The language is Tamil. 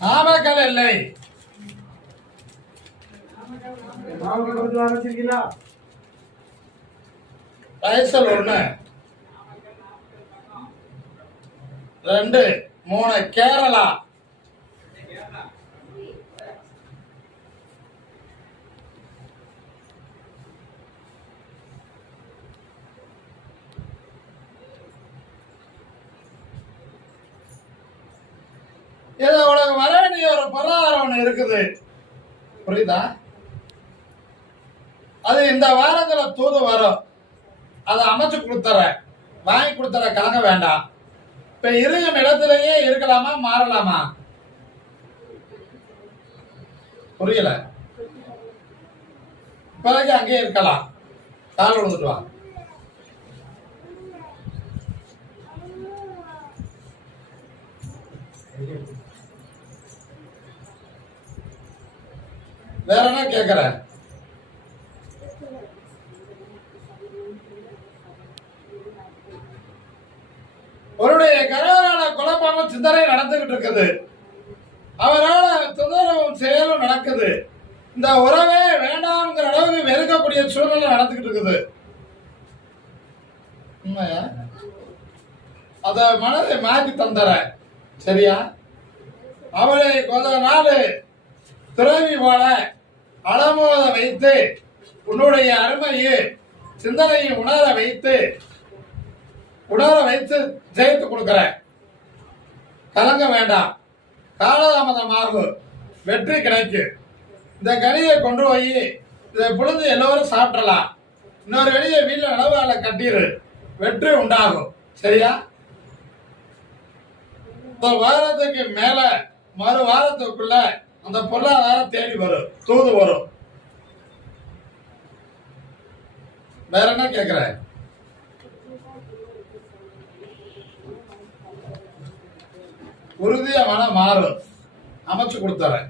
நாமக்கல் இல்லை மாவட்டம் கொஞ்சம் ஒண்ணு. ரெண்டு மூணு கேரளா இது உனக்கு வர வேண்டிய ஒரு இருக்குது. புரியுதா? அது இந்த வாரத்துல தூது வரும். அதை அமைச்சு கொடுத்துற வாங்கி கொடுத்துற கலங்க வேண்டாம். இப்ப இருக்கும் இடத்திலேயே இருக்கலாமா மாறலாமா? புரியல. பிறகு அங்கேயே இருக்கலாம். கால் விழுந்துட்டு வா. வேற என்ன கேக்குற? அவருடைய கணவரான குழப்பான சிந்தனை நடந்துகிட்டு இருக்குது. அவரால் தொந்தரவும் செயலும் நடக்குது. இந்த உறவே வேண்டாம்ங்கிற அளவுக்கு வெறுக்கக்கூடிய சூழ்நிலை நடந்துகிட்டு இருக்குது. உண்மையா? அத மனதை மாற்றி தந்தர சரியா? அவளை கொஞ்ச நாள் துறவி போல அலமோத வைத்து உன்னுடைய அருமையை சிந்தனையை உணர வைத்து உணர வைத்து ஜெயித்து கொடுக்கிறேன். கலங்க வேண்டாம். காலதாமதம் வெற்றி கிடைக்கும் இந்த கனியை கொண்டு போய் இதை புழுந்து எல்லோரும் சாப்பிடலாம். இன்னொரு வெளியே வீட்டில் நிலவால கட்டிடு வெற்றி உண்டாகும். சரியா? இந்த வாரத்துக்கு மேல மறு வாரத்துக்குள்ள அந்த பொருளாதாரம் தேடி வரும் தூது வரும். வேற என்ன கேக்குற? உறுதியா மனம் மாறும் அமைச்சு கொடுத்துறேன்.